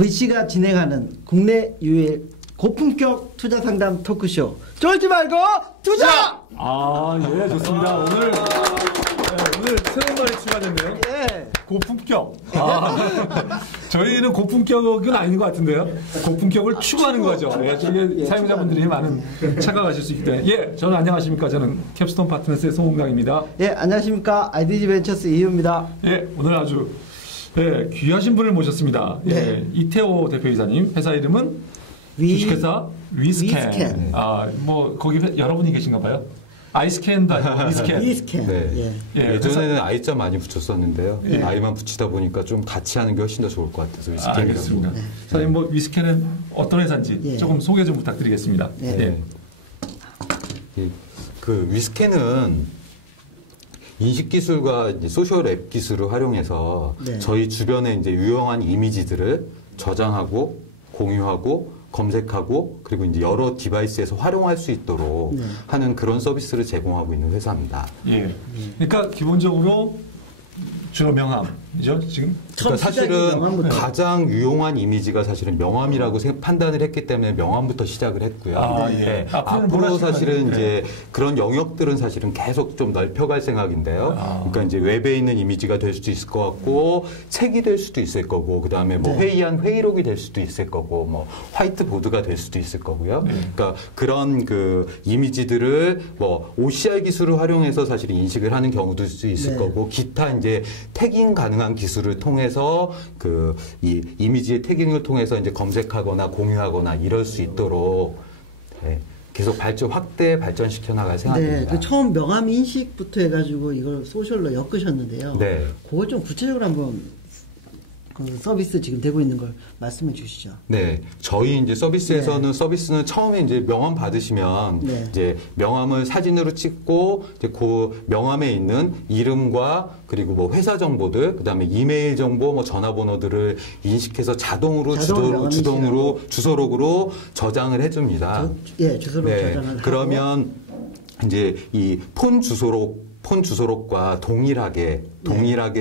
VC가 진행하는 국내 유일 고품격 투자 상담 토크쇼 쫄지 말고 투자! 예, 좋습니다. 오늘 새로운 말이 추가됐네요. 예. 고품격. 저희는 고품격은 아닌 것 같은데요. 고품격을 추구하는 거죠. 저희 사용자분들이 많은 착각하실 수 있기 때문에. 예, 저는 안녕하십니까. 저는 캡스톤 파트너스의 송홍강입니다. 예, 안녕하십니까. IDG 벤처스 이유입니다. 예, 오늘 아주 귀하신 분을 모셨습니다. 네. 예, 이태호 대표이사님. 회사 이름은 주식회사 위스캔. 거기 여러분이 계신가 봐요. 아이스캔도 아니고 위스캔. 위스캔. 네. 예, 예전에는 아이자 많이 붙였었는데요. 예. 아이만 붙이다 보니까 좀 같이 하는 게 훨씬 더 좋을 것 같아서 위스캔이라고. 알겠습니다. 사장님, 위스캔은 어떤 회사인지 조금 소개 좀 부탁드리겠습니다. 그 위스캔은 인식기술과 이제 소셜 앱 기술을 활용해서 저희 주변에 이제 유용한 이미지들을 저장하고 공유하고 검색하고 그리고 이제 여러 디바이스에서 활용할 수 있도록 하는 그런 서비스를 제공하고 있는 회사입니다. 예. 그러니까 기본적으로 주로 명함이죠, 지금? 그러니까 사실은 가장 유용한 이미지가 사실은 명함이라고 판단을 했기 때문에 명함부터 시작을 했고요. 앞으로 사실은 이제 그런 영역들은 사실은 계속 좀 넓혀갈 생각인데요. 그러니까 이제 웹에 있는 이미지가 될 수도 있을 것 같고, 책이 될 수도 있을 거고, 그 다음에 뭐 회의한 회의록이 될 수도 있을 거고, 뭐 화이트보드가 될 수도 있을 거고요. 그러니까 그런 그 이미지들을 뭐 OCR 기술을 활용해서 사실 인식을 하는 경우도 있을 거고, 기타 이제 태깅 가능한 기술을 통해서 그 이 이미지의 태깅을 통해서 이제 검색하거나 공유하거나 이럴 수 있도록 계속 확대 발전시켜 나갈 생각입니다. 그 처음 명함 인식부터 해가지고 이걸 소셜로 엮으셨는데요. 그걸 좀 구체적으로 한번 그 서비스 지금 되고 있는 걸 말씀해 주시죠. 네, 저희 이제 서비스에서는 서비스는 처음에 이제 명함 받으시면 이제 명함을 사진으로 찍고 이제 그 명함에 있는 이름과 그리고 뭐 회사 정보들, 그다음에 이메일 정보, 뭐 전화번호들을 인식해서 자동으로 주소록으로 저장을 해줍니다. 주소록 저장을 그러면 이제 이 폰 주소록과 동일하게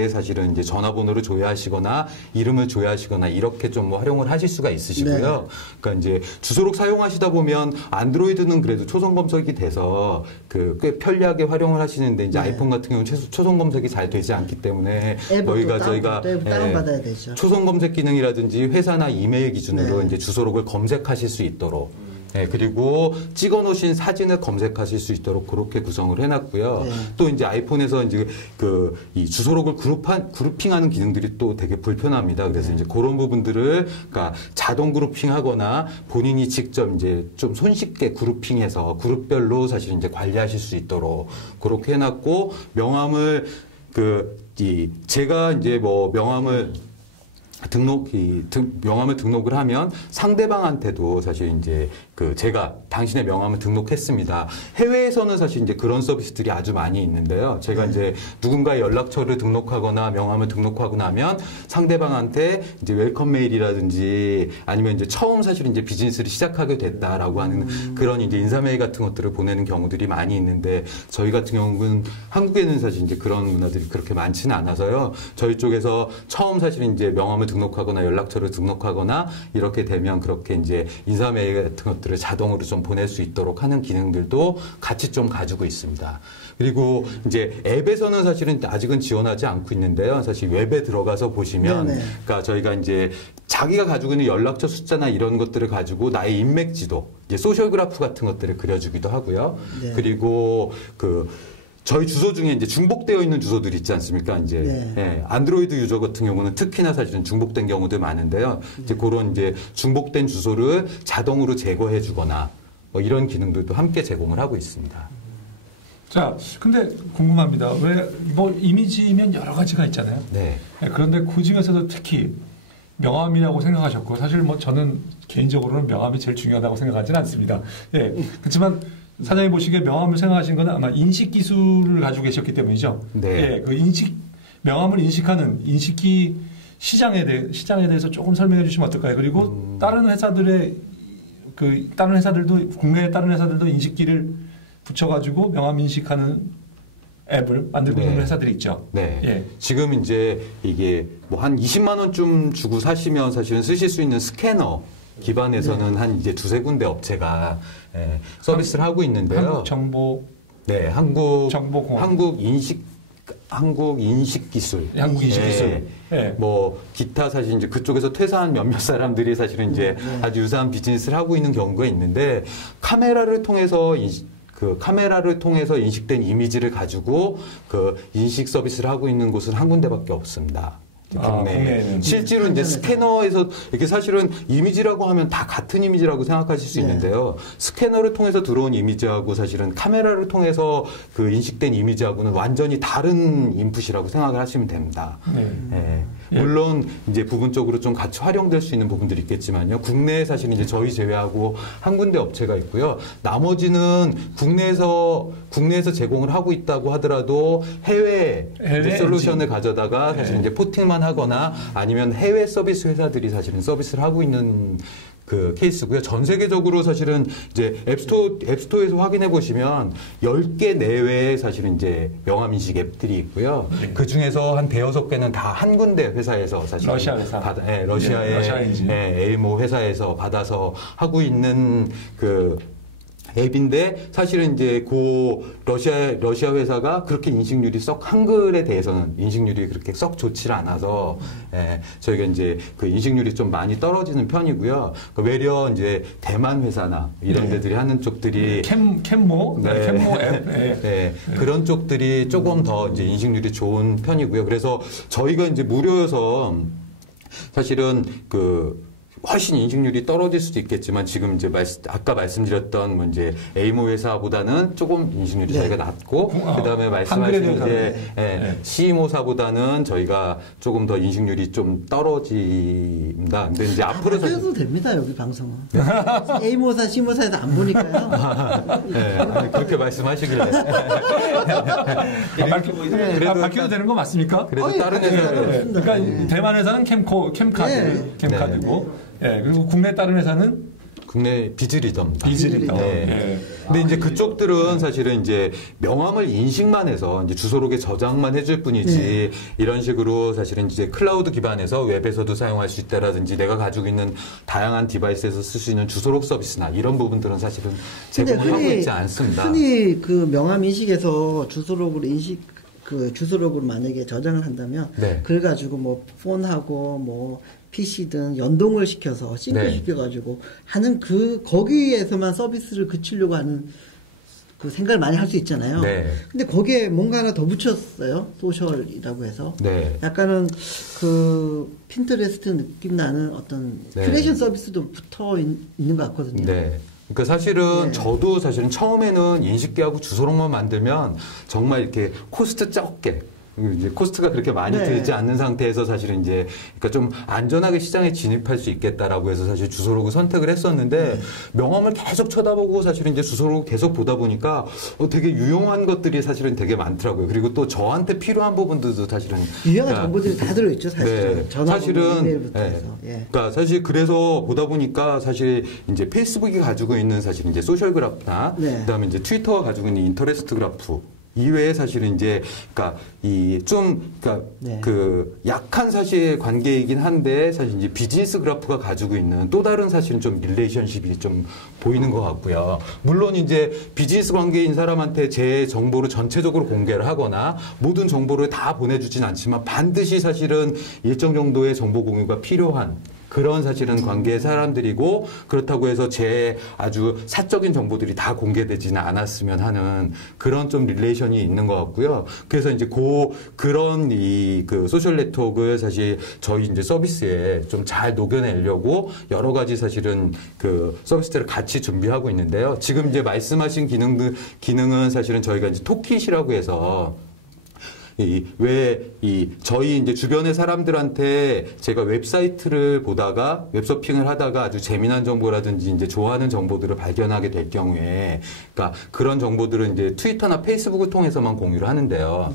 사실은 이제 전화번호를 조회하시거나 이름을 조회하시거나 이렇게 좀 활용을 하실 수가 있으시고요. 그러니까 이제 주소록 사용하시다 보면 안드로이드는 그래도 초성 검색이 돼서 꽤 편리하게 활용을 하시는데 이제 아이폰 같은 경우는 초성 검색이 잘 되지 않기 때문에 저희가 다운받아야 되죠. 초성 검색 기능이라든지 회사나 이메일 기준으로 이제 주소록을 검색하실 수 있도록 그리고 찍어 놓으신 사진을 검색하실 수 있도록 그렇게 구성을 해놨고요. 또 이제 아이폰에서 이제 이 주소록을 그룹핑하는 기능들이 또 되게 불편합니다. 그래서 이제 그런 부분들을 그러니까 자동 그룹핑하거나 본인이 직접 이제 좀 손쉽게 그룹핑해서 그룹별로 사실 이제 관리하실 수 있도록 그렇게 해놨고 명함을 제가 이제 뭐 명함을 등록을 하면 상대방한테도 사실 이제 제가 당신의 명함을 등록했습니다. 해외에서는 사실 이제 그런 서비스들이 아주 많이 있는데요. 제가 이제 누군가의 연락처를 등록하거나 명함을 등록하고 나면 상대방한테 이제 웰컴 메일이라든지 아니면 이제 처음 사실 이제 비즈니스를 시작하게 됐다라고 하는 그런 이제 인사 메일 같은 것들을 보내는 경우들이 많이 있는데 저희 같은 경우는 한국에는 사실 이제 그런 문화들이 그렇게 많지는 않아서요. 저희 쪽에서 처음 사실 이제 명함을 등록하거나 연락처를 등록하거나 이렇게 되면 그렇게 이제 인사 메일 같은 것들을 자동으로 좀 보낼 수 있도록 하는 기능들도 같이 좀 가지고 있습니다. 그리고 이제 앱에서는 사실은 아직은 지원하지 않고 있는데요. 사실 웹에 들어가서 보시면 그러니까 저희가 이제 자기가 가지고 있는 연락처 숫자나 이런 것들을 가지고 나의 인맥 지도, 이제 소셜 그래프 같은 것들을 그려주기도 하고요. 그리고 저희 주소 중에 이제 중복되어 있는 주소들이 있지 않습니까? 이제 안드로이드 유저 같은 경우는 특히나 사실은 중복된 경우도 많은데요. 이제 그런 이제 중복된 주소를 자동으로 제거해주거나 뭐 이런 기능들도 함께 제공을 하고 있습니다. 자, 근데 궁금합니다. 뭐 이미지면 여러 가지가 있잖아요. 그런데 그 중에서도 특히 명함이라고 생각하셨고 사실 뭐 저는 개인적으로는 명함이 제일 중요하다고 생각하지는 않습니다. 그렇지만 사장님 보시기에 명함을 생각하신 건 아마 인식 기술을 가지고 계셨기 때문이죠. 명함을 인식하는 인식기 시장에 대해서 조금 설명해 주시면 어떨까요? 그리고 다른 회사들도 국내의 다른 회사들도 인식기를 붙여가지고 명함 인식하는 앱을 만들고 있는 회사들이 있죠. 네. 예. 지금 이제 이게 뭐 한 20만 원쯤 주고 사시면 사실은 쓰실 수 있는 스캐너 기반에서는 한 이제 두세 군데 업체가 서비스를 하고 있는데요. 한국정보. 네, 한국정보공학. 한국인식기술. 한국인식기술. 네. 뭐 기타 사실 이제 그쪽에서 퇴사한 몇몇 사람들이 사실은 이제 아주 유사한 비즈니스를 하고 있는 경우가 있는데 카메라를 통해서 인식된 이미지를 가지고 그 인식 서비스를 하고 있는 곳은 한 군데밖에 없습니다. 국내에. 실제로 이제 스캐너에서 이게 사실은 이미지라고 하면 다 같은 이미지라고 생각하실 수 있는데요. 스캐너를 통해서 들어온 이미지하고 사실은 카메라를 통해서 그 인식된 이미지하고는 완전히 다른 인풋이라고 생각을 하시면 됩니다. 물론 이제 부분적으로 좀 같이 활용될 수 있는 부분들이 있겠지만요. 국내에 사실 이제 저희 제외하고 한 군데 업체가 있고요. 나머지는 국내에서 제공을 하고 있다고 하더라도 해외 솔루션을 가져다가 사실 이제 포팅만 하거나 아니면 해외 서비스 회사들이 사실은 서비스를 하고 있는 그 케이스고요. 전 세계적으로 사실은 이제 앱스토어에서 확인해 보시면 10개 내외에 사실은 이제 명함인식 앱들이 있고요. 그 중에서 한 대여섯 개는 다 한 군데 회사에서 사실 러시아 회사. 러시아의 에이모 회사에서 받아서 하고 있는 그 앱인데 사실은 이제 러시아 회사가 그렇게 인식률이 한글에 대해서는 인식률이 그렇게 썩 좋지 않아서 저희가 이제 그 인식률이 좀 많이 떨어지는 편이고요. 외려 이제 대만 회사나 이런 데들이 하는 쪽들이 캠모 앱 그런 쪽들이 조금 더 이제 인식률이 좋은 편이고요. 그래서 저희가 이제 무료여서 사실은 훨씬 인식률이 떨어질 수도 있겠지만 지금 이제 아까 말씀드렸던 뭐 이제 에이모 회사보다는 조금 인식률이 저희가 낮고 그다음에 말씀하신 이제 CMO사보다는 저희가 조금 더 인식률이 좀 떨어집니다. 근데 이제 앞으로 해도 됩니다 여기 방송은. 에이모사, CMO사에서 안 보니까요. 그렇게 말씀하시길래. 밝혀도 되는 거 맞습니까? 그래서 다른 회사는 그러니까 대만 회사는 캠카드고. 그리고 국내 다른 회사는 국내 비즈리더입니다. 비즈리더. 근데 이제 그쪽들은 사실은 이제 명함을 인식만 해서 이제 주소록에 저장만 해줄 뿐이지 이런 식으로 사실은 이제 클라우드 기반에서 웹에서도 사용할 수 있다라든지 내가 가지고 있는 다양한 디바이스에서 쓸 수 있는 주소록 서비스나 이런 부분들은 사실은 제공을 하고 있지 않습니다. 흔히 그 명함 인식에서 주소록으로 주소록으로 만약에 저장을 한다면 그걸 가지고 뭐 폰하고 뭐 PC든 연동을 시켜서 싱크 시켜가지고 하는 거기에서만 서비스를 그치려고 하는 그 생각을 많이 할 수 있잖아요. 근데 거기에 뭔가 하나 더 붙였어요. 소셜이라고 해서. 약간은 그 핀터레스트 느낌 나는 어떤 큐레이션 서비스도 붙어 있는 것 같거든요. 그러니까 사실은 저도 사실은 처음에는 인식기하고 주소록만 만들면 정말 이렇게 코스트 적게 이제 코스트가 그렇게 많이 들지 않는 상태에서 사실은 이제 그러니까 좀 안전하게 시장에 진입할 수 있겠다라고 해서 사실 주소록을 선택을 했었는데 명함을 계속 쳐다보고 사실은 이제 주소록을 계속 보다 보니까 되게 유용한 것들이 사실은 되게 많더라고요. 그리고 또 저한테 필요한 부분들도 사실은 유용한 정보들이 다 들어있죠, 사실은. 사실은 이메일부터 해서. 그러니까 사실 그래서 보다 보니까 사실 이제 페이스북이 가지고 있는 사실 이제 소셜 그래프나 그다음에 이제 트위터가 가지고 있는 인터레스트 그래프 이외에 사실은 이제 그 약한 사실 관계이긴 한데 사실 이제 비즈니스 그래프가 가지고 있는 또 다른 사실은 좀 릴레이션십이 좀 보이는 것 같고요. 물론 이제 비즈니스 관계인 사람한테 제 정보를 전체적으로 공개를 하거나 모든 정보를 다 보내주진 않지만 반드시 사실은 일정 정도의 정보 공유가 필요한 그런 사실은 관계의 사람들이고 그렇다고 해서 제 아주 사적인 정보들이 다 공개되지는 않았으면 하는 그런 좀 릴레이션이 있는 것 같고요. 그래서 이제 그런 그 소셜 네트워크를 사실 저희 이제 서비스에 좀 잘 녹여내려고 여러 가지 사실은 그 서비스들을 같이 준비하고 있는데요. 지금 이제 말씀하신 기능은 사실은 저희가 이제 톡킷이라고 해서 저희 이제 주변의 사람들한테 제가 웹사이트를 보다가 웹서핑을 하다가 아주 재미난 정보라든지 이제 좋아하는 정보들을 발견하게 될 경우에, 그러니까 그런 정보들은 이제 트위터나 페이스북을 통해서만 공유를 하는데요.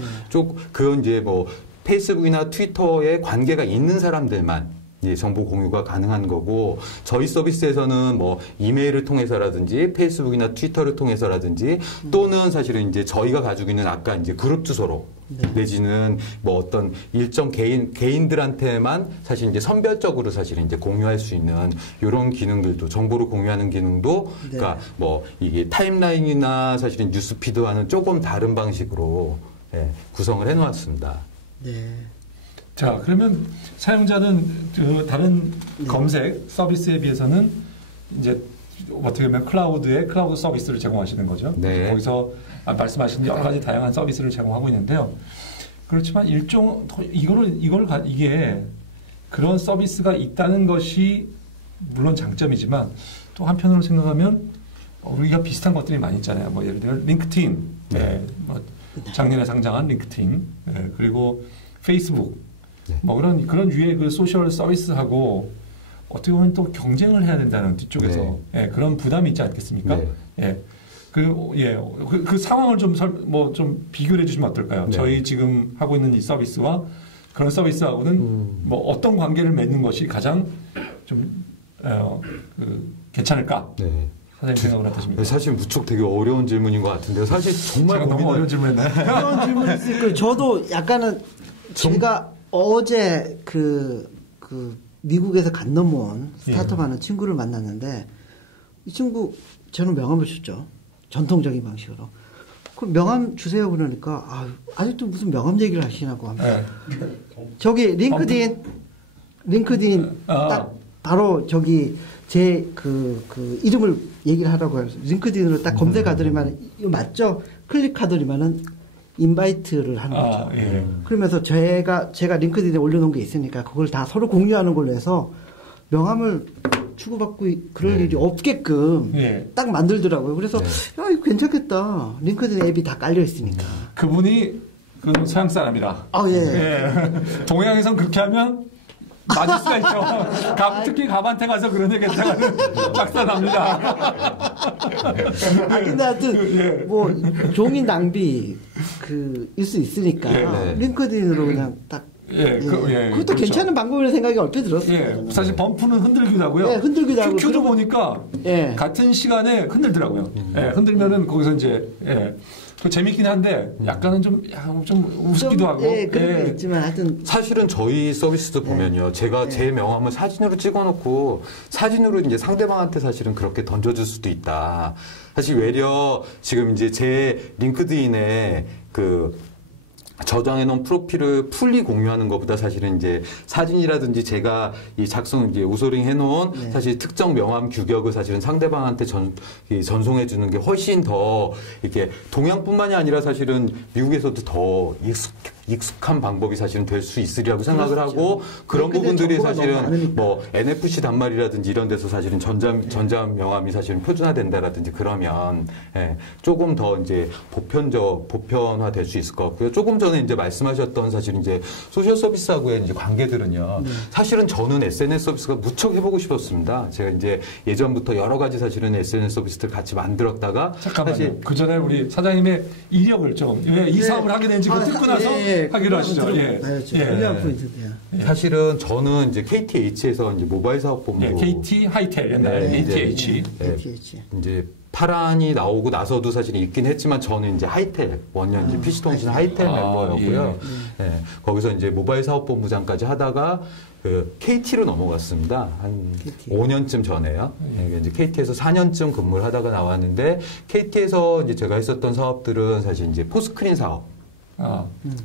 그건 이제 뭐 페이스북이나 트위터에 관계가 있는 사람들만 이제 정보 공유가 가능한 거고 저희 서비스에서는 뭐 이메일을 통해서라든지 페이스북이나 트위터를 통해서라든지 또는 사실은 이제 저희가 가지고 있는 아까 이제 그룹 주소로 내지는 뭐 어떤 일정 개인들한테만 사실 이제 선별적으로 사실 이제 공유할 수 있는 이런 기능들도 정보를 공유하는 기능도 그러니까 뭐 이게 타임라인이나 사실은 뉴스피드와는 조금 다른 방식으로 구성을 해놓았습니다. 네. 자, 그러면 사용자는 그 다른 검색 서비스에 비해서는 이제 어떻게 보면 클라우드 서비스를 제공하시는 거죠. 네. 거기서 말씀하신 여러 가지 다양한 서비스를 제공하고 있는데요. 그렇지만 이게 그런 서비스가 있다는 것이 물론 장점이지만 또 한편으로 생각하면 우리가 비슷한 것들이 많이 있잖아요. 뭐 예를 들어 링크드인, 뭐 작년에 상장한 링크드인, 그리고 페이스북, 뭐 그런 유의 그 소셜 서비스하고 어떻게 보면 또 경쟁을 해야 된다는 뒤쪽에서 그런 부담이 있지 않겠습니까? 그 상황을 좀 비교를 해주시면 어떨까요? 저희 지금 하고 있는 이 서비스와 그런 서비스하고는 뭐 어떤 관계를 맺는 것이 가장 좀 괜찮을까? 사장님 생각은 어떠십니까? 사실 무척 되게 어려운 질문인 것 같은데요. 사실 정말 너무 어려운 질문이네. 어려운 질문이니까 저도 약간은 제가 어제 미국에서 간 넘어온 스타트업 하는 친구를 만났는데 이 친구 저는 명함을 줬죠. 전통적인 방식으로. 그럼 명함 주세요 그러니까 아직도 무슨 명함 얘기를 하시냐고 합니다. 저기 링크드인 딱 바로 저기 제 이름을 얘기를 하라고 해서 링크드인으로 딱 검색하더니만 이거 맞죠? 클릭하더니만은 인바이트를 하는 거죠. 그러면서 제가 링크드인에 올려놓은 게 있으니까 그걸 다 서로 공유하는 걸로 해서 명함을 주고받고 그럴 일이 없게끔 딱 만들더라고요. 그래서 야 이거 괜찮겠다. 링크드인 앱이 다 깔려 있으니까. 그분이 서양 사람이라. 동양에선 그렇게 하면 맞을 수가 있죠. 특히 갑한테 가서 그런 얘기 했다가는 짝사납니다. 근데 하여튼 뭐 종이 낭비 일 수 있으니까 링크드인으로 그냥 딱 그것도 그렇죠. 괜찮은 방법이라는 생각이 얼핏 들었어요. 사실 범프는 흔들기도 하고요. 흔들기도 하고. 큐도 보니까 같은 시간에 흔들더라고요. 흔들면은 거기서 이제 재밌긴 한데 약간은 좀 우습기도 하고. 그런 게 있지만 하여튼 사실은 저희 서비스도 보면요. 제가 제 명함을 사진으로 찍어놓고 사진으로 이제 상대방한테 사실은 그렇게 던져줄 수도 있다. 사실 외려 지금 이제 제 링크드인에 저장해놓은 프로필을 풀리 공유하는 것보다 사실은 이제 사진이라든지 제가 이 우소링 해놓은 사실 특정 명함 규격을 사실은 상대방한테 전송해주는 게 훨씬 더 이렇게 동양뿐만이 아니라 사실은 미국에서도 더 익숙한 방법이 사실은 될 수 있으리라고 생각을 하고 그런 부분들이 사실은 뭐 NFC 단말이라든지 이런 데서 사실은 전자 명함이 사실은 표준화된다라든지 그러면 조금 더 이제 보편화 될 수 있을 것 같고요. 조금 전에 이제 말씀하셨던 사실은 이제 소셜 서비스하고의 이제 관계들은요. 사실은 저는 SNS 서비스가 무척 해보고 싶었습니다. 제가 이제 예전부터 여러 가지 사실은 SNS 서비스들 같이 만들었다가 잠깐만요. 사실 그 전에 우리 사장님의 이력을 좀 왜 이 사업을 하게 된지 듣고 나서 하기로 하시죠. 중요한 포인트인데요. 사실은 저는 이제 KTH에서 이제 모바일 사업 본부 KT 하이텔 옛날 KTH 이제 파란이 나오고 나서도 사실 있긴 했지만 저는 이제 하이텔 원년 이제 PC통신 하이텔 멤버였고요. 거기서 이제 모바일 사업 본부장까지 하다가 KT로 넘어갔습니다. 한 KT. 5년쯤 전에요. 이제 KT에서 4년쯤 근무를 하다가 나왔는데 KT에서 이제 제가 했었던 사업들은 사실 이제 포스크린 사업.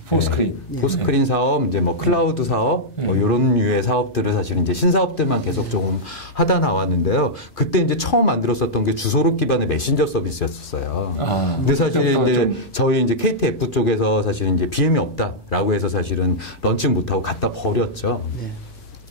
포스크린. 포스크린 사업, 이제 뭐 클라우드 사업, 뭐 이런 류의 사업들을 사실 이제 신사업들만 계속 조금 하다 나왔는데요. 그때 이제 처음 만들었었던 게 주소록 기반의 메신저 서비스였었어요. 근데 사실 이제 저희 이제 KTF 쪽에서 사실 이제 BM이 없다라고 해서 사실은 런칭 못하고 갖다 버렸죠.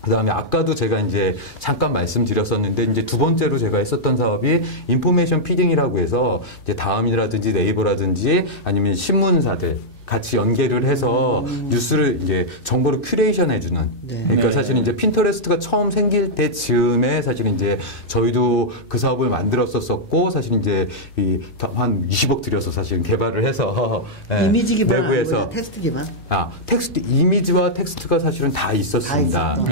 그 다음에 아까도 제가 이제 잠깐 말씀드렸었는데 이제 두 번째로 제가 했었던 사업이 인포메이션 피딩이라고 해서 이제 다음이라든지 네이버라든지 아니면 신문사들 같이 연계를 해서 뉴스를 이제 정보를 큐레이션 해주는. 그러니까 사실 이제 핀터레스트가 처음 생길 때 즈음에 사실 이제 저희도 그 사업을 만들었었고 사실 이제 한 20억 들여서 사실 개발을 해서 이미지 기반 내부에서 텍스트 기반. 텍스트 이미지와 텍스트가 사실은 다 있었습니다.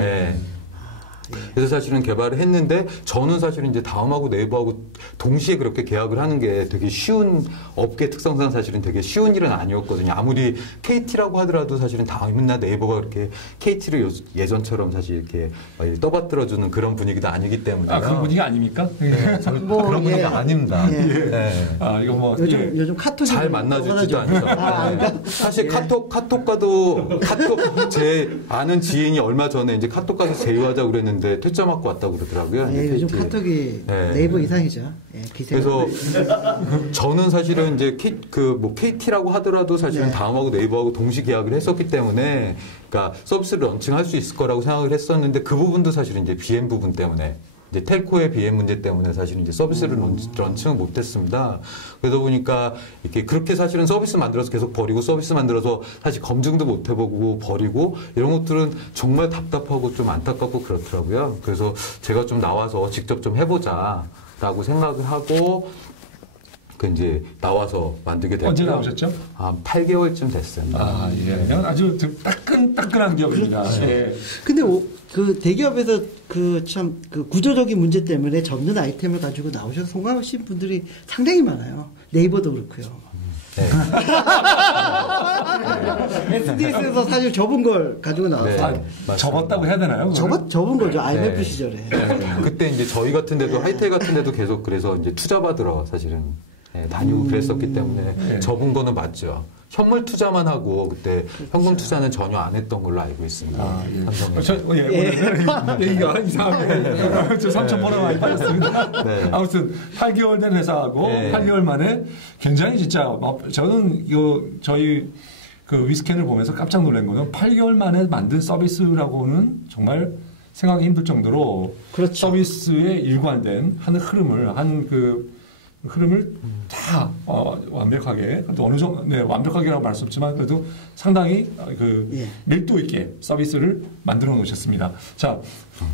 그래서 사실은 개발을 했는데 저는 사실은 이제 다음하고 네이버하고 동시에 그렇게 계약을 하는 게 되게 쉬운 업계 특성상 사실은 되게 쉬운 일은 아니었거든요. 아무리 KT라고 하더라도 사실은 다음이나 네이버가 그렇게 KT를 예전처럼 사실 이렇게 떠받들어주는 그런 분위기도 아니기 때문에. 아, 그런 분위기 아닙니까? 네, 저는 뭐, 그런 분위기가 아닙니다. 네. 아, 이거 뭐 요즘 카톡이 잘 만나주지도 않죠. 사실 카톡 제 아는 지인이 얼마 전에 이제 카톡 가서 제휴하자고 그랬는데 퇴짜 맞고 왔다고 그러더라고요. 요즘 카톡이 네이버 이상이죠. 그래서 저는 사실은 이제 KT라고 하더라도 사실은 다음하고 네이버하고 동시 계약을 했었기 때문에 그러니까 서비스를 런칭할 수 있을 거라고 생각을 했었는데 그 부분도 사실은 이제 BM 부분 때문에 이제 텔코의 BM 문제 때문에 사실은 이제 서비스를 런칭을 못했습니다. 그러다 보니까 이렇게 그렇게 사실은 서비스 만들어서 계속 버리고 서비스 만들어서 사실 검증도 못 해보고 버리고 이런 것들은 정말 답답하고 좀 안타깝고 그렇더라고요. 그래서 제가 좀 나와서 직접 좀 해보자라고 생각을 하고 그 이제 나와서 만들게 됐고요. 언제 나오셨죠? 8개월쯤 됐어요. 아, 예. 아주 따끈한 기억입니다. 예. 근데 그 대기업에서 그 구조적인 문제 때문에 접는 아이템을 가지고 나오셔서 성공하신 분들이 상당히 많아요. 네이버도 그렇고요. 네. SDS에서 사실 접은 걸 가지고 나와서. 접었다고 해야 되나요? 접은 거죠. IMF 시절에. 그때 이제 저희 같은 데도 하이텔 같은 데도 계속 그래서 이제 투자 받으러 사실은 다니고 그랬었기 때문에 접은 거는 맞죠. 현물 투자만 하고 그때 현금 투자는 전혀 안 했던 걸로 알고 있습니다. 얘기가 이상하게 저 3,000번을 많이 빠졌습니다. 아무튼 8개월 된 회사하고 8개월 만에 굉장히 진짜 저는 저희 그 위스캔을 보면서 깜짝 놀란 거는 8개월 만에 만든 서비스라고는 정말 생각이 힘들 정도로 서비스의 일관된 한 흐름을 다 완벽하게 어느 정도 완벽하게라고 말할 수 없지만 그래도 상당히 밀도 있게 서비스를 만들어 놓으셨습니다. 자,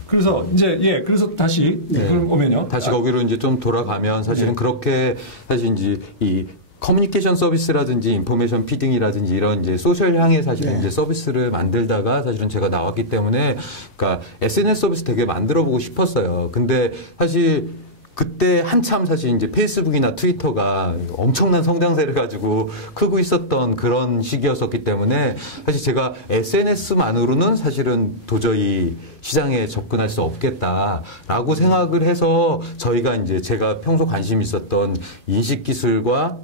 그래서 이제 그래서 다시 오면요. 다시 거기로 이제 좀 돌아가면 사실은 그렇게 사실 이제 이 커뮤니케이션 서비스라든지 인포메이션 피딩이라든지 이런 이제 소셜 향의 사실은 이제 서비스를 만들다가 사실은 제가 나왔기 때문에 그러니까 SNS 서비스 되게 만들어 보고 싶었어요. 근데 사실 그때 한참 사실 이제 페이스북이나 트위터가 엄청난 성장세를 가지고 크고 있었던 그런 시기였었기 때문에 사실 제가 SNS만으로는 사실은 도저히 시장에 접근할 수 없겠다라고 생각을 해서 저희가 이제 제가 평소 관심 있었던 인식 기술과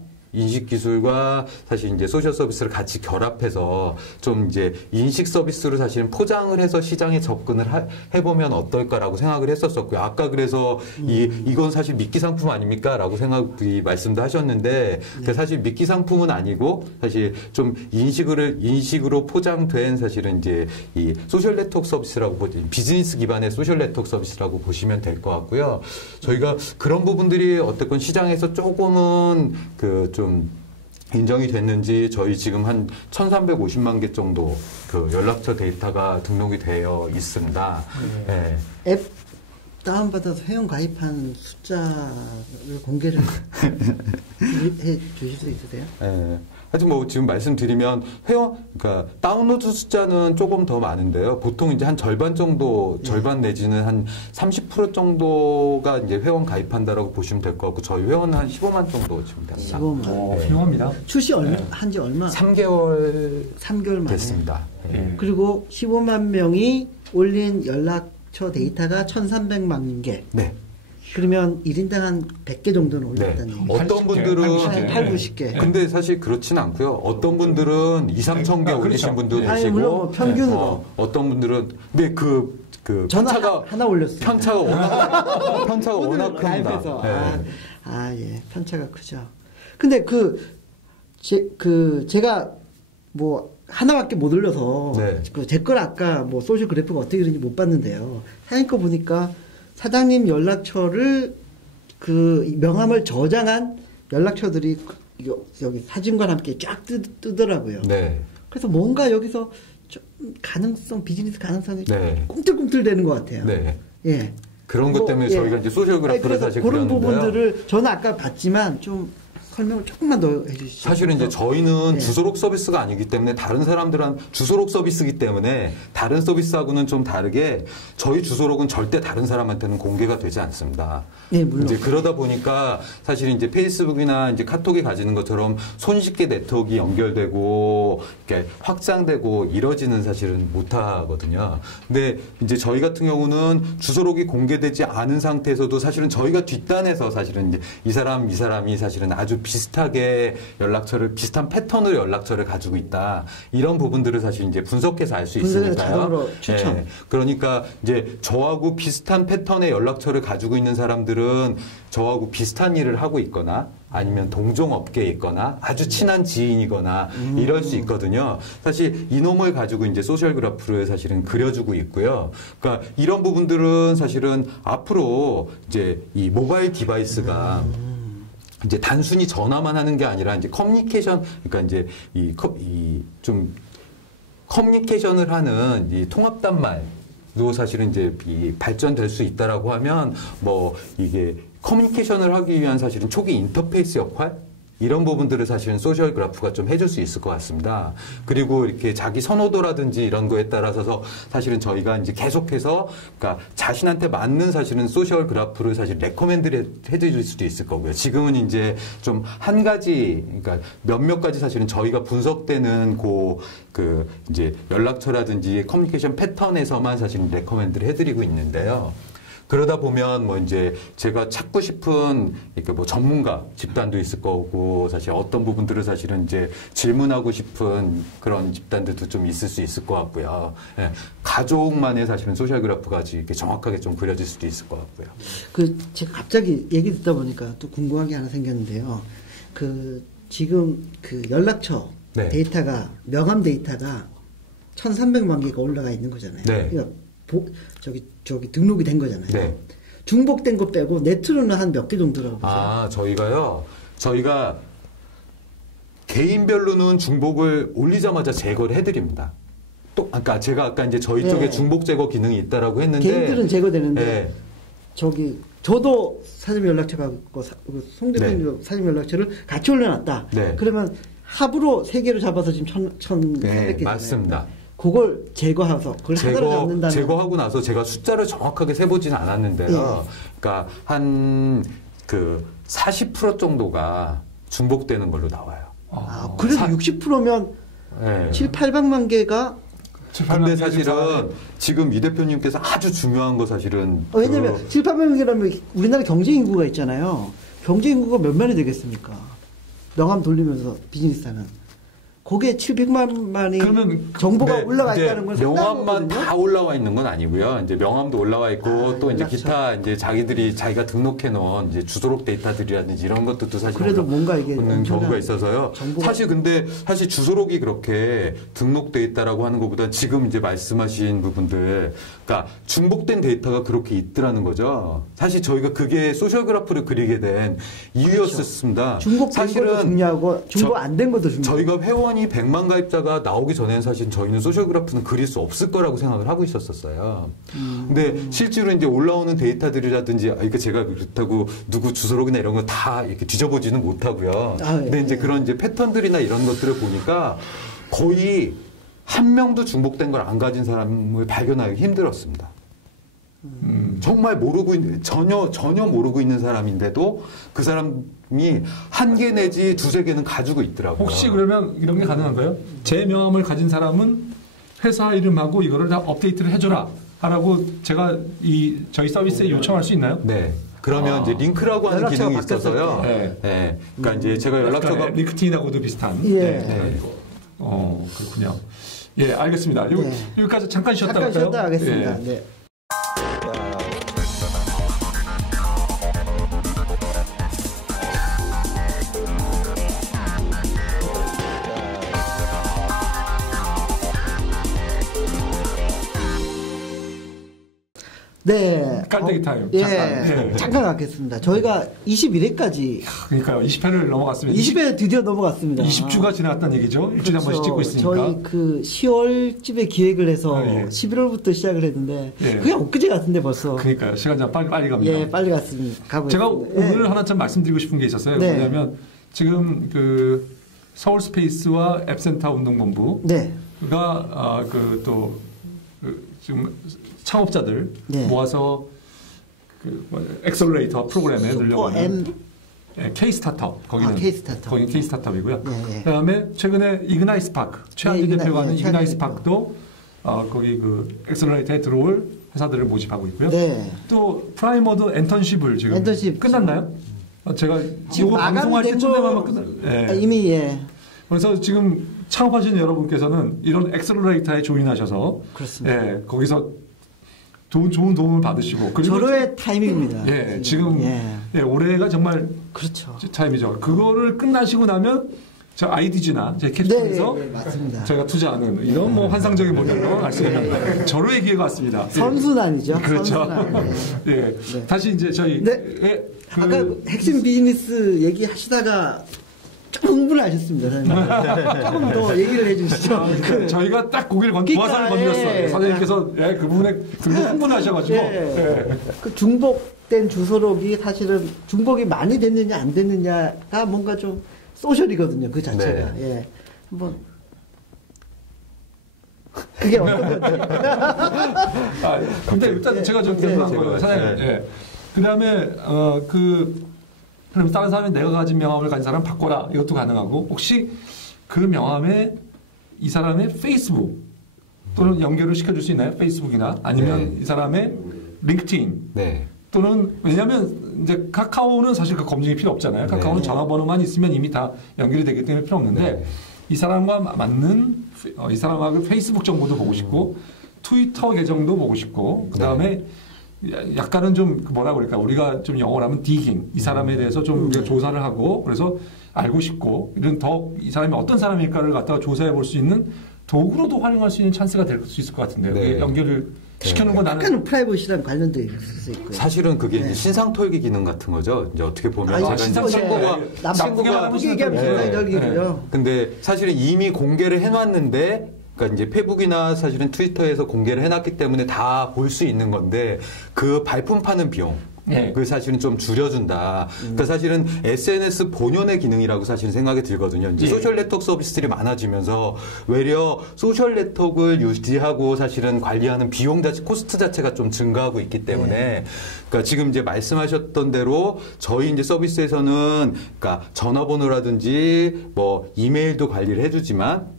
사실 이제 소셜 서비스를 같이 결합해서 좀 이제 인식 서비스로 사실은 포장을 해서 시장에 접근을 해보면 어떨까라고 생각을 했었었고요. 아까 그래서 이건 사실 미끼 상품 아닙니까? 라고 말씀도 하셨는데 사실 미끼 상품은 아니고 사실 좀 인식으로 포장된 사실은 이제 이 소셜 네트워크 서비스라고 비즈니스 기반의 소셜 네트워크 서비스라고 보시면 될 것 같고요. 저희가 그런 부분들이 어쨌건 시장에서 조금은 좀 인정이 됐는지 저희 지금 한 1,350만 개 정도 그 연락처 데이터가 등록이 되어 있습니다. 앱 다운받아서 회원 가입한 숫자를 공개를 해 주실 수 있으세요? 하여튼 뭐 지금 말씀드리면 그러니까 다운로드 숫자는 조금 더 많은데요. 보통 이제 한 절반 정도, 절반 내지는 한 30% 정도가 이제 회원 가입한다라고 보시면 될 것 같고 저희 회원은 한 15만 정도 지금 됩니다. 15만. 훌륭합니다. 출시 한지 얼마? 3개월 만에 됐습니다. 그리고 15만 명이 올린 연락처 데이터가 1,300만 개. 네. 그러면 1인당 한 100개 정도는 올렸다는 얘기죠. 어떤 분들은 8, 90개. 근데 사실 그렇지는 않고요. 어떤 분들은 2, 3천 개 올리신 분도 계시고 물론 평균으로 어떤 분들은 근데 그 편차가 하나 올렸어요. 편차가 워낙 큽니다. 편차가 크죠. 근데 제가 뭐 하나밖에 못 올려서 제 걸 아까 뭐 소셜 그래프가 어떻게 그런지 못 봤는데요. 하얀 거 보니까 사장님 연락처를 그 명함을 저장한 연락처들이 여기 사진과 함께 쫙 뜨더라고요. 그래서 뭔가 여기서 좀 비즈니스 가능성이 꿈틀꿈틀 되는 것 같아요. 그런 것 때문에 저희가 이제 소셜 그래프를 사실 그런 그렸는데요. 부분들을 저는 아까 봤지만 좀 설명을 조금만 더 해주시죠. 사실은 이제 저희는 주소록 서비스가 아니기 때문에 다른 사람들은 주소록 서비스이기 때문에 다른 서비스하고는 좀 다르게 저희 주소록은 절대 다른 사람한테는 공개가 되지 않습니다. 네, 물론. 이제 그러다 보니까 사실 이제 페이스북이나 이제 카톡이 가지는 것처럼 손쉽게 네트워크가 연결되고 이렇게 확장되고 이러지는 사실은 못하거든요. 근데 이제 저희 같은 경우는 주소록이 공개되지 않은 상태에서도 사실은 저희가 뒷단에서 사실은 이제 이 사람이 사실은 아주 비슷하게 비슷한 패턴으로 연락처를 가지고 있다. 이런 부분들을 사실 이제 분석해서 알 수 있으니까요. 자동으로 추천. 네. 그러니까 이제 저하고 비슷한 패턴의 연락처를 가지고 있는 사람들은 저하고 비슷한 일을 하고 있거나 아니면 동종업계에 있거나 아주 친한 지인이거나 이럴 수 있거든요. 사실 이놈을 가지고 이제 소셜 그래프를 사실은 그려주고 있고요. 그러니까 이런 부분들은 사실은 앞으로 이제 이 모바일 디바이스가 이제 단순히 전화만 하는 게 아니라 이제 커뮤니케이션, 그러니까 이제 좀 커뮤니케이션을 하는 이 통합단말도 사실은 이제 이 발전될 수 있다라고 하면 뭐 이게 커뮤니케이션을 하기 위한 사실은 초기 인터페이스 역할? 이런 부분들을 사실은 소셜 그래프가 좀 해줄 수 있을 것 같습니다. 그리고 이렇게 자기 선호도라든지 이런 거에 따라서 사실은 저희가 이제 계속해서 그러니까 자신한테 맞는 사실은 소셜 그래프를 사실 레코멘드를 해드릴 수도 있을 거고요. 지금은 이제 좀 한 가지, 그러니까 몇몇 가지 사실은 저희가 분석되는 그 이제 연락처라든지 커뮤니케이션 패턴에서만 사실은 레코멘드를 해드리고 있는데요. 그러다 보면 뭐 이제 제가 찾고 싶은 이렇게 뭐 전문가 집단도 있을 거고 사실 어떤 부분들을 사실은 이제 질문하고 싶은 그런 집단들도 좀 있을 수 있을 것 같고요. 예, 가족만의 사실은 소셜 그래프가 이렇게 정확하게 좀 그려질 수도 있을 것 같고요. 제가 갑자기 얘기 듣다 보니까 또 궁금한 게 하나 생겼는데요. 지금 연락처 데이터가 명함 데이터가 1,300만 개가 올라가 있는 거잖아요. 네. 그러니까 저기 등록이 된 거잖아요. 네. 중복된 거 빼고 네트로는 한 몇 개 정도라고 보세요? 저희가 개인별로는 중복을 올리자마자 제거를 해드립니다. 아까 제가 아까 이제 저희 쪽에 중복 제거 기능이 있다라고 했는데 개인들은 제거되는데 저도 사진 연락처가 있고 송 대표님 사진 연락처를 같이 올려놨다. 네. 그러면 합으로 3개로 잡아서 지금 1,400개. 맞습니다. 그걸 제거해서 그걸 하나로 잡는다는. 제거하고 나서 제가 숫자를 정확하게 세보지는 않았는데요. 그러니까 한 40% 정도가 중복되는 걸로 나와요. 그래도 60%면 700~800만 개가. 근데 사실은 지금 이 대표님께서 아주 중요한 거 사실은 왜냐면 700~800만 개라면 우리나라 경제 인구가 있잖아요. 경제 인구가 몇 만이 되겠습니까? 명함 돌리면서 비즈니스 하는. 거기에 700만이 정보가 올라와 있다는 건 명함만 다 올라와 있는 건 아니고요. 이제 명함도 올라와 있고 또 이제 기타 이제 자기가 등록해 놓은 이제 주소록 데이터들이라든지 이런 것들도 사실 그래도 뭔가 이게 있는 경우가 있어서요. 사실 주소록이 그렇게 등록돼 있다라고 하는 것보다 지금 이제 말씀하신 부분들, 그러니까 중복된 데이터가 그렇게 있더라는 거죠. 사실 저희가 그게 소셜 그래프를 그리게 된 이유였었습니다. 중복된 것도 중요하고 중복 안 된 것도 중요하고. 저희가 회원이 100만 가입자가 나오기 전에는 사실 저희는 소셜 그래프는 그릴 수 없을 거라고 생각을 하고 있었어요. 근데 실제로 이제 올라오는 데이터들이라든지, 그러니까 제가 그렇다고 누구 주소록이나 이런 거 다 이렇게 뒤져보지는 못하고요. 근데 이제 그런 이제 패턴들이나 이런 것들을 보니까 거의 한 명도 중복된 걸 안 가진 사람을 발견하기 힘들었습니다. 정말 전혀 모르고 있는 사람인데도 그 사람이 한 개 내지 2~3개는 가지고 있더라고요. 혹시 그러면 이런 게 가능한가요? 제 명함을 가진 사람은 회사 이름하고 이거를 다 업데이트를 해줘라 하라고 제가 저희 서비스에 요청할 수 있나요? 네. 그러면 이제 링크라고 하는 기능이 있어서요. 네. 그러니까 이제 제가 연락처가 링크트인하고도 비슷한. 그렇군요. 예, 알겠습니다. 여기까지 잠깐 쉬었다 갈까요? 쉬었다 하겠습니다. 네. 네. 깔때기 타임. 잠깐 갖겠습니다. 저희가 21회까지. 그러니까요. 20회를 넘어갔습니다. 20회 드디어 넘어갔습니다. 20주가 지났다는 얘기죠. 일주일에 한 번씩 찍고 있으니까. 저희 10월쯤에 기획을 해서 11월부터 시작을 했는데 그게 엊그제 같은데 벌써. 그러니까요. 시간이 빨리 갑니다. 빨리 갔습니다. 제가 오늘 하나 참 말씀드리고 싶은 게 있었어요. 뭐냐면 지금 그 서울 스페이스와 앱센터 운동본부가 네. 지금 창업자들 네. 모아서 엑셀러레이터 프로그램에 넣으려고 하는 K-스타트업 거기는 K-스타트업이고요. 네. 그다음에 최근에 이그나이 스파크 최한기 대표가 하는 이그나이 스파크도 거기 그 엑셀러레이터에 들어올 회사들을 모집하고 있고요. 네. 또 프라이머도 엔턴십을 지금 끝났나요? 제가 이거 방송할 때쯤에만 끝났. 이미 예. 그래서 지금 창업하시는 여러분께서는 이런 엑셀러레이터에 조인하셔서 그렇습니다. 예, 거기서 좋은 도움을 받으시고 그리고 절호의 타이밍입니다. 예, 지금 예, 올해가 정말 그렇죠. 타임이죠. 그거를 끝나시고 나면 저 IDG나 제 캡슐에서 맞습니다. 저희가 투자하는 이런 뭐 환상적인 모델로 갈 수 있는 절호의 기회가 왔습니다. 선순환이죠. 그렇죠. 선순환. 예. 네. 다시 이제 저희 아까 핵심 비즈니스 얘기하시다가 조금 흥분하셨습니다. 조금 더 얘기를 해주시죠. 저희가 딱 고개를 부화살을 건드렸어요. 선생님께서 그 부분에 굉장히 흥분하셔가지고. 그 중복된 주소록이 사실은 중복이 많이 됐느냐 안 됐느냐가 뭔가 좀 소셜이거든요. 그 자체가. 네. 예. 한번 그게 어떤 건지. 근데 일단 제가 좀 궁금한 거예요. 사장님. 예. 그다음에 그럼 다른 사람이 내가 가진 명함을 가진 사람 바꿔라. 이것도 가능하고 혹시 그 명함에 이 사람의 페이스북 또는 연결을 시켜줄 수 있나요? 페이스북이나 아니면 이 사람의 링크드인 또는 왜냐하면 이제 카카오는 사실 그 검증이 필요 없잖아요. 카카오는 전화번호만 있으면 이미 다 연결이 되기 때문에 필요 없는데 이 사람과 맞는 이 사람하고 페이스북 정보도 보고 싶고 트위터 계정도 보고 싶고 그 다음에 약간은 좀 뭐라 그럴까 우리가 좀 영어로 하면 디깅 이 사람에 대해서 좀 우리가 조사를 하고 그래서 알고 싶고 이런 더 이 사람이 어떤 사람일까를 갖다가 조사해 볼 수 있는 도구로도 활용할 수 있는 찬스가 될 수 있을 것 같은데요. 연결을 시켜놓은 건 나는 약간은 프라이버시랑 관련돼 있을 수 있고요. 사실은 그게 이제 신상 털기 기능 같은 거죠. 이제 어떻게 보면 친구가 얘기하면 근데 사실은 이미 공개를 해놨는데. 그러니까 이제 페북이나 사실은 트위터에서 공개를 해놨기 때문에 다 볼 수 있는 건데 그 발품 파는 비용 그 사실은 좀 줄여준다. 그러니까 사실은 SNS 본연의 기능이라고 사실은 생각이 들거든요. 이제 소셜 네트워크 서비스들이 많아지면서 외려 소셜 네트워크를 유지하고 사실은 관리하는 비용 자체, 코스트 자체가 좀 증가하고 있기 때문에 그러니까 지금 이제 말씀하셨던 대로 저희 이제 서비스에서는 그러니까 전화번호라든지 뭐 이메일도 관리를 해주지만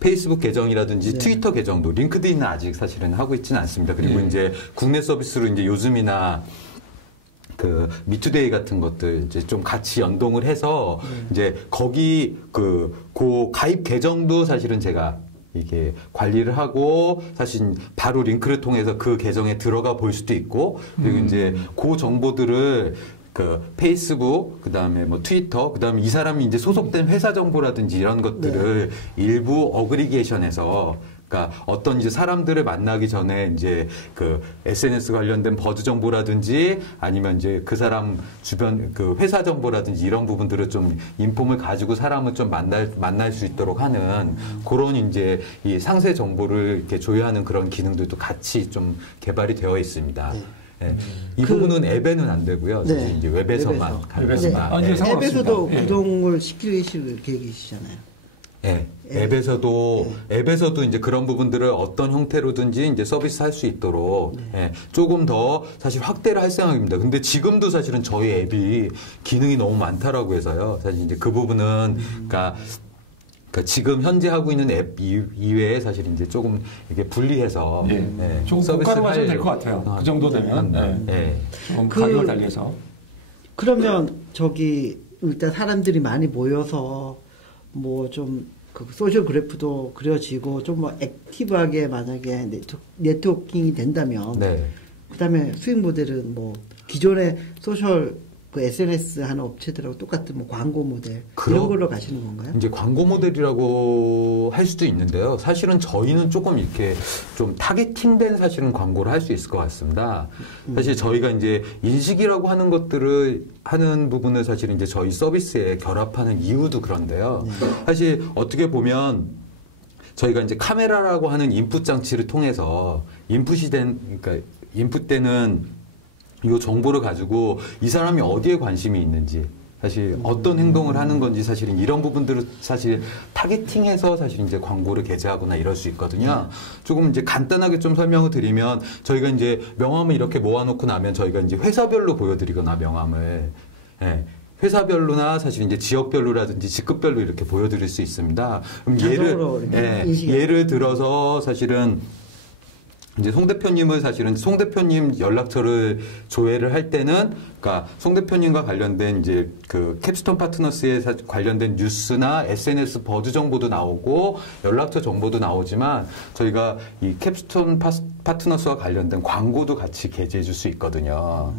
페이스북 계정이라든지 트위터 계정도 링크드인은 아직 사실은 하고 있지는 않습니다. 그리고 이제 국내 서비스로 이제 요즘이나 그 미투데이 같은 것들 이제 좀 같이 연동을 해서 이제 거기 그 가입 계정도 사실은 제가 이게 관리를 하고 사실 바로 링크를 통해서 그 계정에 들어가 볼 수도 있고 그리고 이제 그 정보들을 그 페이스북, 그 다음에 뭐 트위터, 그 다음에 이 사람이 이제 소속된 회사 정보라든지 이런 것들을 일부 어그리게이션해서 그러니까 어떤 이제 사람들을 만나기 전에 이제 그 SNS 관련된 버즈 정보라든지 아니면 이제 그 사람 주변 그 회사 정보라든지 이런 부분들을 좀 인폼을 가지고 사람을 좀 만날 수 있도록 하는 그런 이제 이 상세 정보를 이렇게 조회하는 그런 기능들도 같이 좀 개발이 되어 있습니다. 이 부분은 앱에는 안 되고요. 이제 웹에서만 가능합니다. 앱에서도 구동을 시킬 계획이시잖아요. 앱에서도 이제 그런 부분들을 어떤 형태로든지 이제 서비스 할 수 있도록 조금 더 사실 확대를 할 생각입니다. 근데 지금도 사실은 저희 앱이 기능이 너무 많다라고 해서요. 사실 이제 그 부분은 그러니까 지금 현재 하고 있는 앱 이외에 사실 이제 조금 이렇게 분리해서 조금 고가로 하셔도 될 것 같아요. 그 정도 되면 조금 가격을 달리해서. 그러면 일단 사람들이 많이 모여서 뭐 좀 그 소셜 그래프도 그려지고 좀 뭐 액티브하게 만약에 네트워킹이 된다면 그다음에 수익 모델은 뭐 기존의 소셜 그 SNS 하는 업체들하고 똑같은 뭐 광고 모델 그런 걸로 가시는 건가요? 이제 광고 모델이라고 할 수도 있는데요. 사실은 저희는 조금 이렇게 좀 타겟팅된 사실은 광고를 할 수 있을 것 같습니다. 사실 저희가 이제 인식이라고 하는 것들을 하는 부분을 사실 이제 저희 서비스에 결합하는 이유도 그런데요. 사실 어떻게 보면 저희가 이제 카메라라고 하는 인풋 장치를 통해서 그러니까 인풋 때는 이 정보를 가지고 이 사람이 어디에 관심이 있는지 사실 어떤 행동을 하는 건지 사실은 이런 부분들을 사실 타겟팅해서 사실 이제 광고를 게재하거나 이럴 수 있거든요. 조금 이제 간단하게 좀 설명을 드리면 저희가 이제 명함을 이렇게 모아놓고 나면 저희가 이제 회사별로 보여드리거나 명함을 예. 회사별로나 사실 이제 지역별로라든지 직급별로 이렇게 보여드릴 수 있습니다. 그럼 예를 들어서 사실은 이제 송 대표님을 사실은 송 대표님 연락처를 조회를 할 때는 그러니까 송 대표님과 관련된 이제 그 캡스톤 파트너스에 관련된 뉴스나 SNS 버즈 정보도 나오고 연락처 정보도 나오지만 저희가 이 캡스톤 파트너스와 관련된 광고도 같이 게재해 줄 수 있거든요.